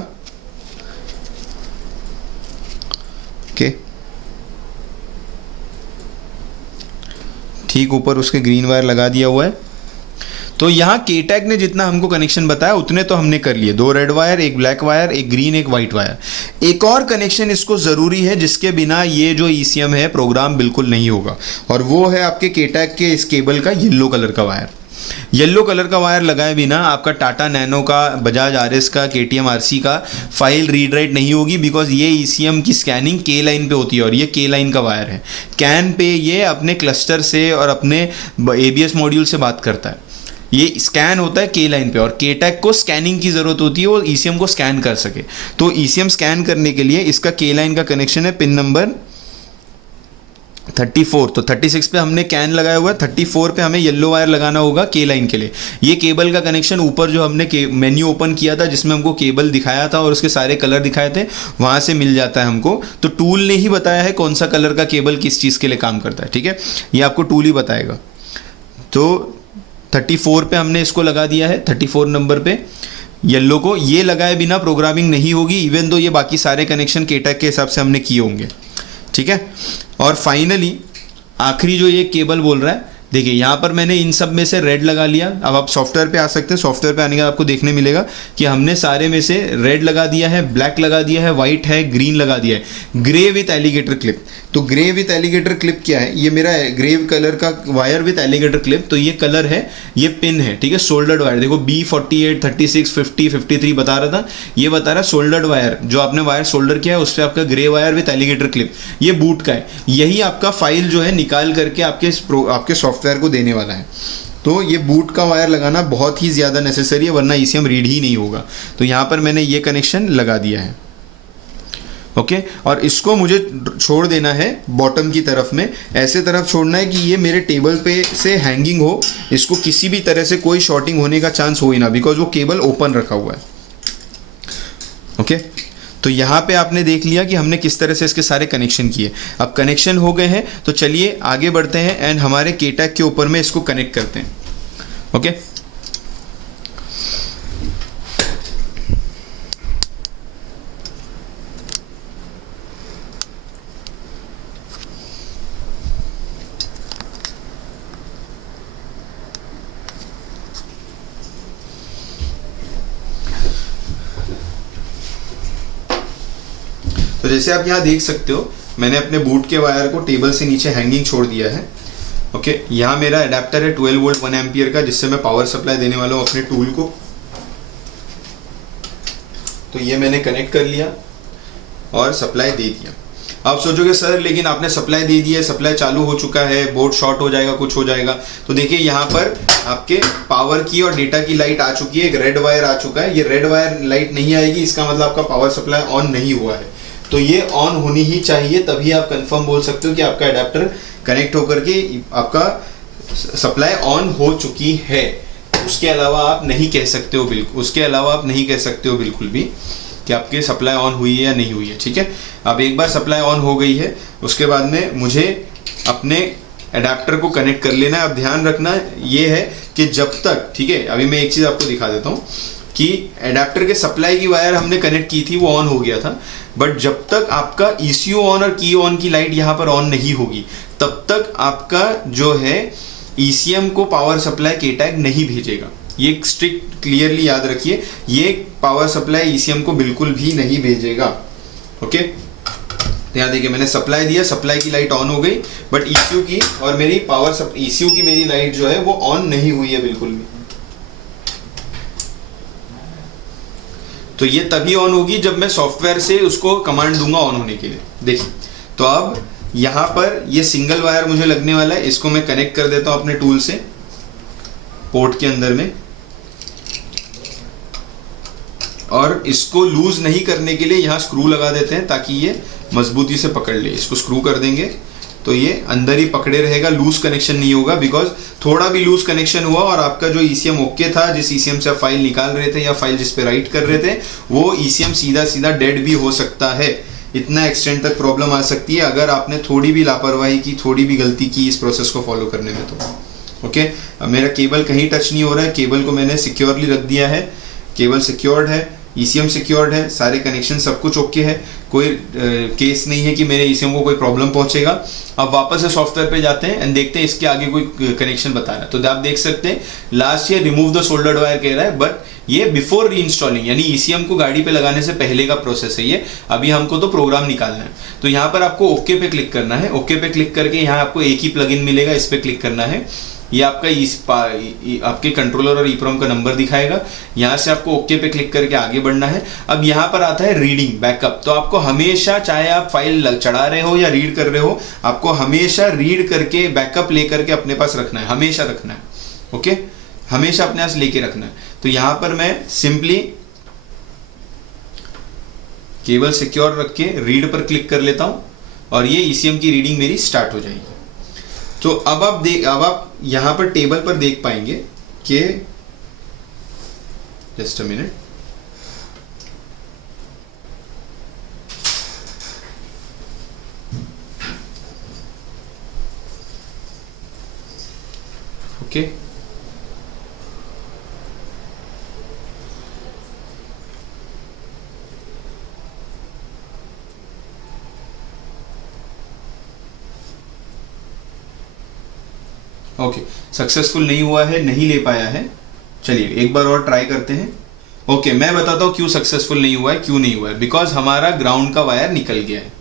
ओके। ठीक ऊपर उसके ग्रीन वायर लगा दिया हुआ है। तो यहाँ केटैग ने जितना हमको कनेक्शन बताया उतने तो हमने कर लिए, 2 red wire, 1 black wire, 1 green, 1 white wire. एक और कनेक्शन इसको ज़रूरी है जिसके बिना ये जो ECM है प्रोग्राम बिल्कुल नहीं होगा, और वो है आपके केटैग के इस केबल का येलो कलर का वायर। येलो कलर का वायर लगाए बिना आपका टाटा नैनो का, बजाज RS का, KTM RC का फाइल रीड राइट नहीं होगी, बिकॉज ये ECM की स्कैनिंग K लाइन पे होती है और ये K लाइन का वायर है। कैन पे ये अपने क्लस्टर से और अपने ABS मॉड्यूल से बात करता है, ये स्कैन होता है K लाइन पे, और केटैग को स्कैनिंग की ज़रूरत होती है, वो ECM को स्कैन कर सके। तो ECM स्कैन करने के लिए इसका K लाइन का कनेक्शन है पिन नंबर 34। तो 36 पे हमने कैन लगाया हुआ है, 34 पे हमें येलो वायर लगाना होगा K लाइन के लिए। ये केबल का कनेक्शन ऊपर जो हमने मेन्यू ओपन किया था जिसमें हमको केबल दिखाया था और उसके सारे कलर दिखाए थे, वहाँ से मिल जाता है हमको। तो टूल ने ही बताया है कौन सा कलर का केबल किस चीज़ के लिए काम करता है, ठीक है, ये आपको टूल ही बताएगा। तो 34 पे हमने इसको लगा दिया है, 34 नंबर पे येलो को। ये लगाए बिना प्रोग्रामिंग नहीं होगी, इवन दो ये बाकी सारे कनेक्शन केटैग के हिसाब से हमने किए होंगे, ठीक है। और फाइनली आखिरी जो ये केबल बोल रहा है, देखिए यहाँ पर मैंने इन सब में से रेड लगा लिया। अब आप सॉफ्टवेयर पे आ सकते हैं, सॉफ्टवेयर पे आने के बाद आपको देखने मिलेगा कि हमने सारे में से रेड लगा दिया है, ब्लैक लगा दिया है, वाइट है, ग्रीन लगा दिया है, ग्रे विथ एलिगेटर क्लिप। तो ग्रे विथ एलिगेटर क्लिप क्या है, ये मेरा ग्रे कलर का वायर विथ एलिगेटर क्लिप। तो ये कलर है, ये पिन है, ठीक है, सोल्डर्ड वायर। देखो B48, 36, 50, 53 बता रहा था, ये बता रहा है सोल्डर्ड वायर। जो आपने वायर सोल्डर किया है उस पर आपका grey wire with alligator clip, ये बूट का है। यही आपका फाइल जो है निकाल करके आपके सॉफ्टवेयर को देने वाला है। तो ये बूट का वायर लगाना बहुत ही ज़्यादा नेसेसरी है, वरना ECM रीड ही नहीं होगा। तो यहाँ पर मैंने ये कनेक्शन लगा दिया है, ओके। और इसको मुझे छोड़ देना है बॉटम की तरफ में, ऐसे तरफ छोड़ना है कि ये मेरे टेबल पे से हैंगिंग हो, इसको किसी भी तरह से कोई शॉर्टिंग होने का चांस हो ही ना, बिकॉज वो केबल ओपन रखा हुआ है, ओके। तो यहाँ पे आपने देख लिया कि हमने किस तरह से इसके सारे कनेक्शन किए। अब कनेक्शन हो गए हैं तो चलिए आगे बढ़ते हैं एंड हमारे केटैग के ऊपर में इसको कनेक्ट करते हैं, ओके। तो जैसे आप यहाँ देख सकते हो, मैंने अपने बूट के वायर को टेबल से नीचे हैंगिंग छोड़ दिया है, ओके। यहाँ मेरा अडेप्टर है 12 वोल्ट 1 एम्पियर का, जिससे मैं पावर सप्लाई देने वाला हूँ अपने टूल को। तो ये मैंने कनेक्ट कर लिया और सप्लाई दे दिया। आप सोचोगे सर लेकिन आपने सप्लाई दे दी है, सप्लाई चालू हो चुका है, बोर्ड शॉर्ट हो जाएगा, कुछ हो जाएगा। तो देखिए यहाँ पर आपके पावर की और डेटा की लाइट आ चुकी है, एक रेड वायर आ चुका है। ये रेड वायर लाइट नहीं आएगी, इसका मतलब आपका पावर सप्लाई ऑन नहीं हुआ है। तो ये ऑन होनी ही चाहिए, तभी आप कंफर्म बोल सकते हो कि आपका अडेप्टर कनेक्ट होकर के आपका सप्लाई ऑन हो चुकी है। उसके अलावा आप नहीं कह सकते हो बिल्कुल भी कि आपके सप्लाई ऑन हुई है या नहीं हुई है, ठीक है। अब एक बार सप्लाई ऑन हो गई है, उसके बाद में मुझे अपने अडेप्टर को कनेक्ट कर लेना है। अब ध्यान रखना ये है कि जब तक, ठीक है, अभी मैं एक चीज़ आपको दिखा देता हूँ कि अडेप्टर के सप्लाई की वायर हमने कनेक्ट की थी, वो ऑन हो गया था, बट जब तक आपका ECU ऑन और की ऑन की लाइट यहाँ पर ऑन नहीं होगी, तब तक आपका जो है ECM को पावर सप्लाई केटैग नहीं भेजेगा। ये स्ट्रिक्ट क्लियरली याद रखिए, ये पावर सप्लाई ECM को बिल्कुल भी नहीं भेजेगा, ओके। तो यहाँ देखिए मैंने सप्लाई दिया, सप्लाई की लाइट ऑन हो गई, बट ECU की और मेरी ECU की मेरी लाइट जो है वो ऑन नहीं हुई है बिल्कुल भी। तो ये तभी ऑन होगी जब मैं सॉफ्टवेयर से उसको कमांड दूंगा ऑन होने के लिए। देखिए, तो अब यहाँ पर ये सिंगल वायर मुझे लगने वाला है, इसको मैं कनेक्ट कर देता हूँ अपने टूल से पोर्ट के अंदर में, और इसको लूज नहीं करने के लिए यहाँ स्क्रू लगा देते हैं ताकि ये मजबूती से पकड़ ले। इसको स्क्रू कर देंगे तो ये अंदर ही पकड़े रहेगा, लूज कनेक्शन नहीं होगा। बिकॉज थोड़ा भी लूज कनेक्शन हुआ और आपका जो ECM ओके था, जिस ECM से आप फाइल निकाल रहे थे या फाइल जिस पे राइट कर रहे थे, वो ECM सीधा सीधा डेड भी हो सकता है। इतना एक्सटेंड तक प्रॉब्लम आ सकती है अगर आपने थोड़ी भी लापरवाही की, थोड़ी भी गलती की इस प्रोसेस को फॉलो करने में। तो ओके, अब मेरा केबल कहीं टच नहीं हो रहा है, केबल को मैंने सिक्योरली रख दिया है, केबल सिक्योर्ड है। ECM सिक्योर्ड है, सारे कनेक्शन सब कुछ ओके है, कोई केस नहीं है कि मेरे ECM को कोई प्रॉब्लम पहुंचेगा। अब वापस से सॉफ्टवेयर पे जाते हैं एंड देखते हैं इसके आगे कोई कनेक्शन बता रहा है। तो आप देख सकते हैं last year remove the soldered wire कह रहा है, बट ये बिफोर री इंस्टॉलिंग, यानी ECM को गाड़ी पे लगाने से पहले का प्रोसेस है ये। अभी हमको तो प्रोग्राम निकालना है। तो यहाँ पर आपको ओके पे क्लिक करना है। ओके पे क्लिक करके यहाँ आपको एक ही प्लगइन मिलेगा, इस पे क्लिक करना है। ये आपका आपके कंट्रोलर और EEPROM का नंबर दिखाएगा। यहाँ से आपको ओके पे क्लिक करके आगे बढ़ना है। अब यहाँ पर आता है रीडिंग बैकअप। तो आपको हमेशा, चाहे आप फाइल चढ़ा रहे हो या रीड कर रहे हो, आपको हमेशा रीड करके बैकअप लेकर के अपने पास रखना है, हमेशा रखना है। ओके, हमेशा अपने पास लेके रखना है। तो यहाँ पर मैं सिंपली केबल सिक्योर रख के रीड पर क्लिक कर लेता हूँ और ये ECM की रीडिंग मेरी स्टार्ट हो जाएगी। तो अब आप यहां पर टेबल पर देख पाएंगे कि just a minute, okay. Okay, successful नहीं हुआ है, नहीं ले पाया है। चलिए एक बार और ट्राई करते हैं। ओके, मैं बताता हूँ क्यों सक्सेसफुल नहीं हुआ है, क्यों नहीं हुआ है। बिकॉज हमारा ग्राउंड का वायर निकल गया है।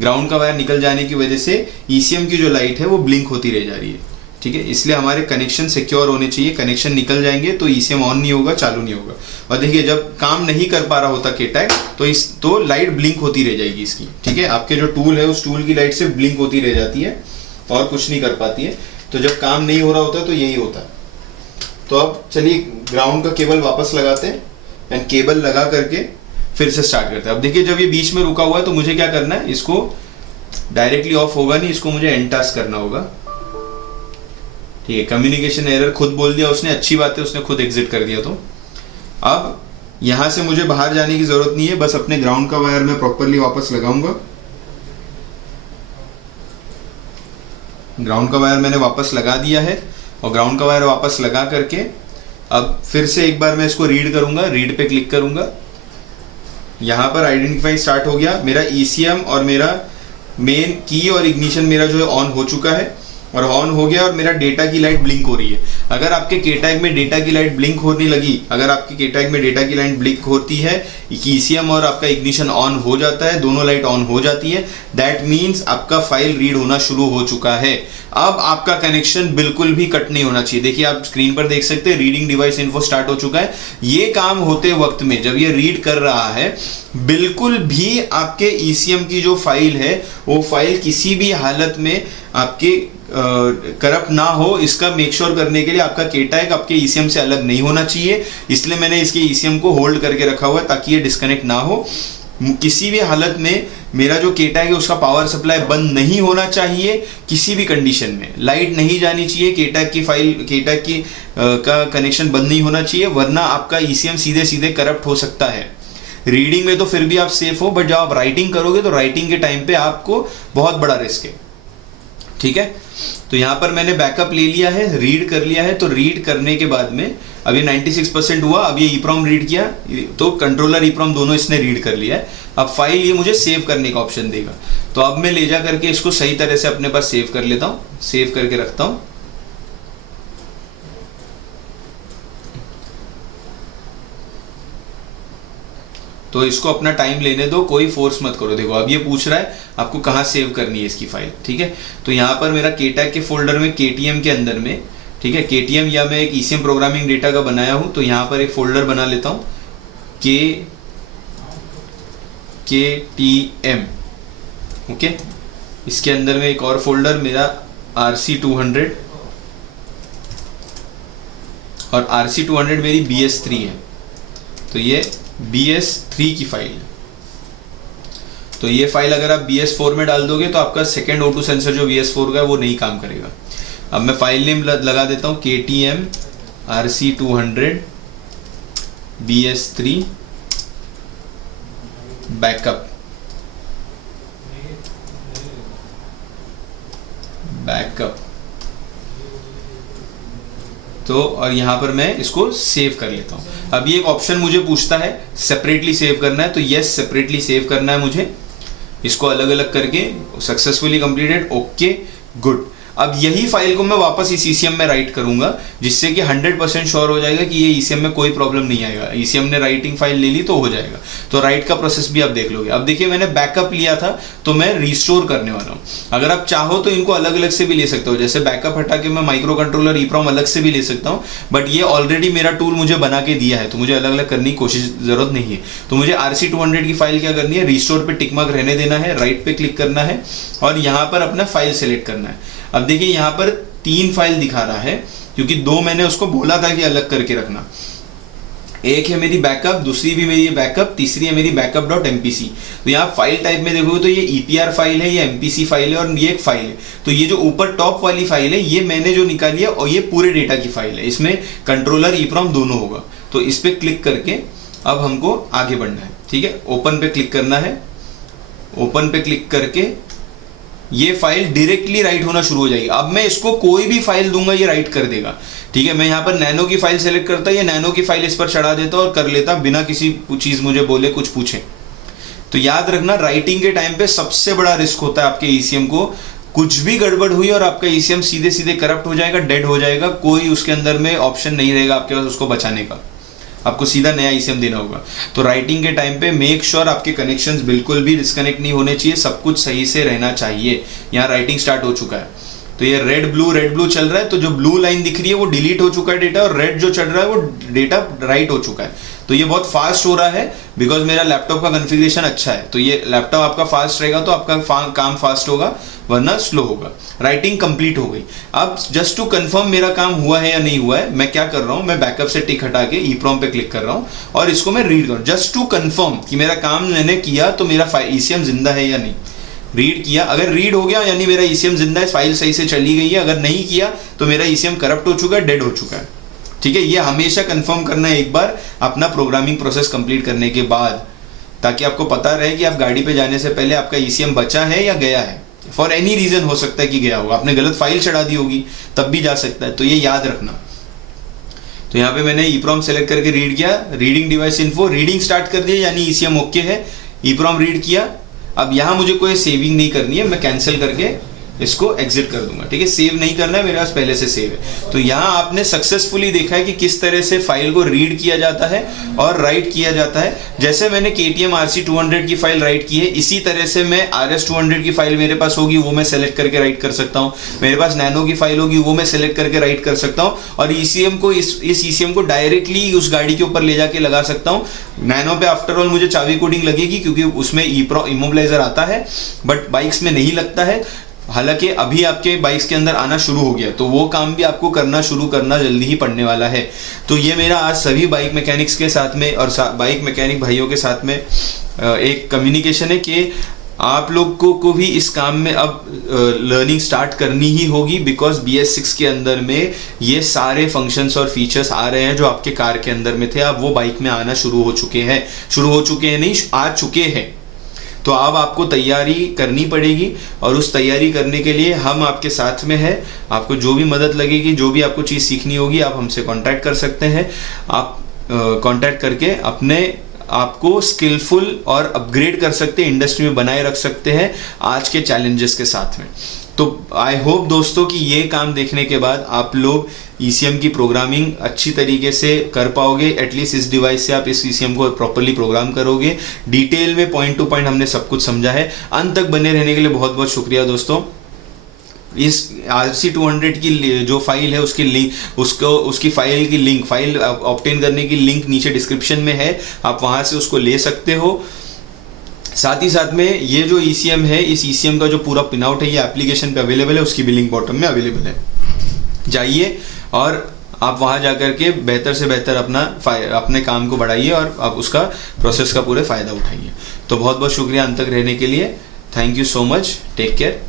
ग्राउंड का वायर निकल जाने की वजह से ECM की जो लाइट है वो ब्लिंक होती रह जा रही है। ठीक है, इसलिए हमारे कनेक्शन सिक्योर होने चाहिए। कनेक्शन निकल जाएंगे तो ECM ऑन नहीं होगा, चालू नहीं होगा। और देखिए जब काम नहीं कर पा रहा होता K-Tag तो लाइट ब्लिंक होती रह जाएगी इसकी। ठीक है, आपके जो टूल है उस टूल की लाइट से ब्लिंक होती रह जाती है और कुछ नहीं कर पाती है। तो जब काम नहीं हो रहा होता तो यही होता है। तो अब चलिए ग्राउंड का केबल वापस लगाते हैं एंड केबल लगा करके फिर से स्टार्ट करते हैं। अब देखिए जब ये बीच में रुका हुआ है तो मुझे क्या करना है, इसको डायरेक्टली ऑफ होगा नहीं, इसको मुझे एंड टास्क करना होगा। ठीक है, कम्युनिकेशन एरर खुद बोल दिया उसने, अच्छी बात है, उसने खुद एग्जिट कर दिया। तो अब यहां से मुझे बाहर जाने की जरूरत नहीं है, बस अपने ग्राउंड का वायर मैं प्रॉपरली वापस लगाऊंगा। ग्राउंड का वायर मैंने वापस लगा दिया है और ग्राउंड का वायर वापस लगा करके अब फिर से एक बार मैं इसको रीड करूंगा। रीड पे क्लिक करूंगा, यहां पर आइडेंटिफाई स्टार्ट हो गया। मेरा ECM और मेरा मेन की और इग्निशन मेरा जो है ऑन हो चुका है और ऑन हो गया और मेरा डेटा की लाइट ब्लिंक हो रही है। अगर आपके K-Tag में डेटा की लाइट ब्लिंक होने लगी, अगर आपके K-Tag में डेटा की लाइट ब्लिंक होती है, ECM और आपका इग्निशन ऑन हो जाता है, दोनों लाइट ऑन हो जाती है, दैट मीन्स आपका फाइल रीड होना शुरू हो चुका है। अब आपका कनेक्शन बिल्कुल भी कट नहीं होना चाहिए। देखिए आप स्क्रीन पर देख सकते हैं रीडिंग डिवाइस इन्फो स्टार्ट हो चुका है। ये काम होते वक्त में जब ये रीड कर रहा है, बिल्कुल भी आपके ECM की जो फाइल है वो फाइल किसी भी हालत में आपके करप्ट ना हो, इसका मेक श्योर करने के लिए आपका K-Tag आपके ECM से अलग नहीं होना चाहिए। इसलिए मैंने इसके ECM को होल्ड करके रखा हुआ है ताकि ये डिस्कनेक्ट ना हो। किसी भी हालत में मेरा जो K-Tag है उसका पावर सप्लाई बंद नहीं होना चाहिए। किसी भी कंडीशन में लाइट नहीं जानी चाहिए, K-Tag की फाइल K-Tag की का कनेक्शन बंद नहीं होना चाहिए, वरना आपका ECM सीधे सीधे करप्ट हो सकता है। रीडिंग में तो फिर भी आप सेफ हो, बट जब आप राइटिंग करोगे तो राइटिंग के टाइम पे आपको बहुत बड़ा रिस्क है। ठीक है, तो यहाँ पर मैंने बैकअप ले लिया है, रीड कर लिया है। तो रीड करने के बाद में अब ये 96% हुआ। अब ये EEPROM रीड किया तो कंट्रोलर EEPROM दोनों इसने रीड कर लिया है। अब फाइल ये मुझे सेव करने का ऑप्शन देगा। तो अब मैं ले जा करके इसको सही तरह से अपने पास सेव कर लेता हूँ, सेव करके रखता हूँ। तो इसको अपना टाइम लेने दो, कोई फोर्स मत करो। देखो अब ये पूछ रहा है आपको कहाँ सेव करनी है इसकी फाइल। ठीक है, तो यहाँ पर मेरा K-Tag के फोल्डर में KTM के अंदर में, ठीक है, KTM या मैं एक ECM प्रोग्रामिंग डेटा का बनाया हूँ, तो यहाँ पर एक फोल्डर बना लेता हूँ KTM। ओके, इसके अंदर में एक और फोल्डर मेरा RC200 और RC200 मेरी BS3 है। तो ये BS3 की फाइल है। तो ये फाइल अगर आप BS4 में डाल दोगे तो आपका सेकेंड O2 सेंसर जो BS4 का है वो नहीं काम करेगा। अब मैं फाइल नेम लगा देता हूँ KTM RC200 BS3 बैकअप। तो और यहाँ पर मैं इसको सेव कर लेता हूँ। अब ये एक ऑप्शन मुझे पूछता है सेपरेटली सेव करना है, तो यस सेपरेटली सेव करना है मुझे, इसको अलग अलग करके सक्सेसफुली कंप्लीटेड, ओके गुड। अब यही फाइल को मैं वापस इस ECM में राइट करूंगा, जिससे कि 100% श्योर हो जाएगा कि ये ECM में कोई प्रॉब्लम नहीं आएगा। ECM ने राइटिंग फाइल ले ली तो हो जाएगा। तो राइट का प्रोसेस भी आप देख लोगे। अब देखिए मैंने बैकअप लिया था तो मैं रिस्टोर करने वाला हूँ। अगर आप चाहो तो इनको अलग अलग से भी ले सकते हो, जैसे बैकअप हटा के मैं माइक्रो कंट्रोलर EEPROM अलग से भी ले सकता हूँ, बट ये ऑलरेडी मेरा टूल मुझे बना के दिया है तो मुझे अलग अलग करने की कोशिश जरूरत नहीं है। तो मुझे RC200 की फाइल क्या करनी है, रिस्टोर पे टिक मार्क रहने देना है, राइट पे क्लिक करना है और यहाँ पर अपना फाइल सेलेक्ट करना है। अब देखिए यहाँ पर 3 फाइल दिखा रहा है क्योंकि 2 मैंने उसको बोला था कि अलग करके रखना। एक है मेरी बैकअप, दूसरी भी मेरी बैकअप, तीसरी है मेरी बैकअप.mpc। तो यहाँ फाइल टाइप में देखोगे तो ये EPR फाइल है, ये MPC फाइल है और ये एक फाइल है। तो ये जो ऊपर टॉप वाली फाइल है ये मैंने जो निकाली है और ये पूरे डेटा की फाइल है, इसमें कंट्रोलर EEPROM दोनों होगा। तो इस पर क्लिक करके अब हमको आगे बढ़ना है, ठीक है। ओपन पे क्लिक करना है, ओपन पे क्लिक करके ये फाइल डायरेक्टली राइट होना शुरू हो जाएगी। अब मैं इसको कोई भी फाइल दूंगा ये राइट कर देगा, ठीक है। मैं यहाँ पर नैनो की फाइल सेलेक्ट करता, ये नैनो की फाइल इस पर चढ़ा देता और कर लेता बिना किसी चीज मुझे बोले कुछ पूछे। तो याद रखना राइटिंग के टाइम पे सबसे बड़ा रिस्क होता है आपके ECM को, कुछ भी गड़बड़ हुई और आपका ECM सीधे सीधे करप्ट हो जाएगा, डेड हो जाएगा, कोई उसके अंदर में ऑप्शन नहीं रहेगा आपके पास उसको बचाने का, आपको सीधा नया ECM देना होगा। तो राइटिंग के टाइम पे मेक श्योर आपके कनेक्शंस बिल्कुल भी डिस्कनेक्ट नहीं होने चाहिए, सब कुछ सही से रहना चाहिए। यहाँ राइटिंग स्टार्ट हो चुका है तो ये रेड ब्लू चल रहा है, तो जो ब्लू लाइन दिख रही है वो डिलीट हो चुका है डेटा और रेड जो चल रहा है वो डेटा राइट हो चुका है। तो ये बहुत फास्ट हो रहा है बिकॉज मेरा लैपटॉप का कॉन्फ़िगरेशन अच्छा है। तो ये लैपटॉप आपका फास्ट रहेगा तो आपका काम फास्ट होगा, वरना स्लो होगा। राइटिंग कंप्लीट हो गई। अब जस्ट टू कंफर्म मेरा काम हुआ है या नहीं हुआ है, मैं क्या कर रहा हूँ, मैं बैकअप से टिक हटा के EEPROM पे क्लिक कर रहा हूँ और इसको मैं रीड करूँ जस्ट टू कंफर्म कि मेरा काम मैंने किया तो मेरा ECM जिंदा है या नहीं। रीड किया, अगर रीड हो गया यानी मेरा ECM जिंदा है, फाइल सही से चली गई है। अगर नहीं किया तो मेरा ECM करप्ट हो चुका है, डेड हो चुका है, ठीक है। ये हमेशा कंफर्म करना है एक बार अपना प्रोग्रामिंग प्रोसेस कंप्लीट करने के बाद, ताकि आपको पता रहे कि आप गाड़ी पे जाने से पहले आपका ECM बचा है या गया है। फॉर एनी रीजन हो सकता है कि गया होगा, आपने गलत फाइल चढ़ा दी होगी तब भी जा सकता है, तो ये याद रखना। तो यहाँ पे मैंने EEPROM सेलेक्ट करके रीड किया, reading device info, reading start कर दिया यानी ECM ओके है। EEPROM रीड किया। अब यहाँ मुझे कोई सेविंग नहीं करनी है, मैं कैंसिल करके इसको एग्जिट कर दूंगा, ठीक है। सेव नहीं करना है, मेरे पास पहले से सेव है। तो यहाँ आपने सक्सेसफुली देखा है कि किस तरह से फाइल को रीड किया जाता है और राइट किया जाता है। जैसे मैंने KTM RC200 की फाइल राइट की है, इसी तरह से मैं RS200 की फाइल मेरे पास होगी, वो मैं सेलेक्ट करके राइट कर सकता हूँ। मेरे पास नैनो की फाइल होगी, वो मैं सेलेक्ट करके राइट कर सकता हूँ और ECM को इस ECM को डायरेक्टली उस गाड़ी के ऊपर ले जाके लगा सकता हूँ। नैनो पे आफ्टर ऑल मुझे चाबी कोडिंग लगेगी क्योंकि उसमें इमोबिलाइजर आता है, बट बाइक्स में नहीं लगता है। हालांकि अभी आपके बाइक्स के अंदर आना शुरू हो गया, तो वो काम भी आपको शुरू करना जल्दी ही पड़ने वाला है। तो ये मेरा आज सभी बाइक मैकेनिक्स के साथ में और बाइक मैकेनिक भाइयों के साथ में एक कम्युनिकेशन है कि आप लोग को भी इस काम में अब लर्निंग स्टार्ट करनी ही होगी, बिकॉज BS6 के अंदर में ये सारे फंक्शंस और फीचर्स आ रहे हैं जो आपके कार के अंदर में थे, अब वो बाइक में आना शुरू हो चुके हैं नहीं, आ चुके हैं। तो अब आपको तैयारी करनी पड़ेगी और उस तैयारी करने के लिए हम आपके साथ में है। आपको जो भी मदद लगेगी, जो भी आपको चीज़ सीखनी होगी, आप हमसे कांटेक्ट कर सकते हैं। आप कांटेक्ट करके अपने आपको स्किलफुल और अपग्रेड कर सकते हैं, इंडस्ट्री में बनाए रख सकते हैं आज के चैलेंजेस के साथ में। तो आई होप दोस्तों कि ये काम देखने के बाद आप लोग ECM की प्रोग्रामिंग अच्छी तरीके से कर पाओगे। एटलीस्ट इस डिवाइस से आप इस ECM को प्रॉपर्ली प्रोग्राम करोगे। डिटेल में पॉइंट टू पॉइंट हमने सब कुछ समझा है। अंत तक बने रहने के लिए बहुत बहुत शुक्रिया दोस्तों। इस RC200 की जो फाइल है उसकी लिंक उसकी फाइल की लिंक फाइल ऑब्टेन करने की लिंक नीचे डिस्क्रिप्शन में है, आप वहाँ से उसको ले सकते हो। साथ ही साथ में ये जो ECM है, इस ECM का जो पूरा पिन आउट है ये एप्लीकेशन पे अवेलेबल है, उसकी भी लिंक बॉटम में अवेलेबल है। जाइए और आप वहाँ जाकर के बेहतर से बेहतर अपने काम को बढ़ाइए और आप उसका प्रोसेस का पूरे फ़ायदा उठाइए। तो बहुत बहुत शुक्रिया अंत तक रहने के लिए। Thank you so much, take care.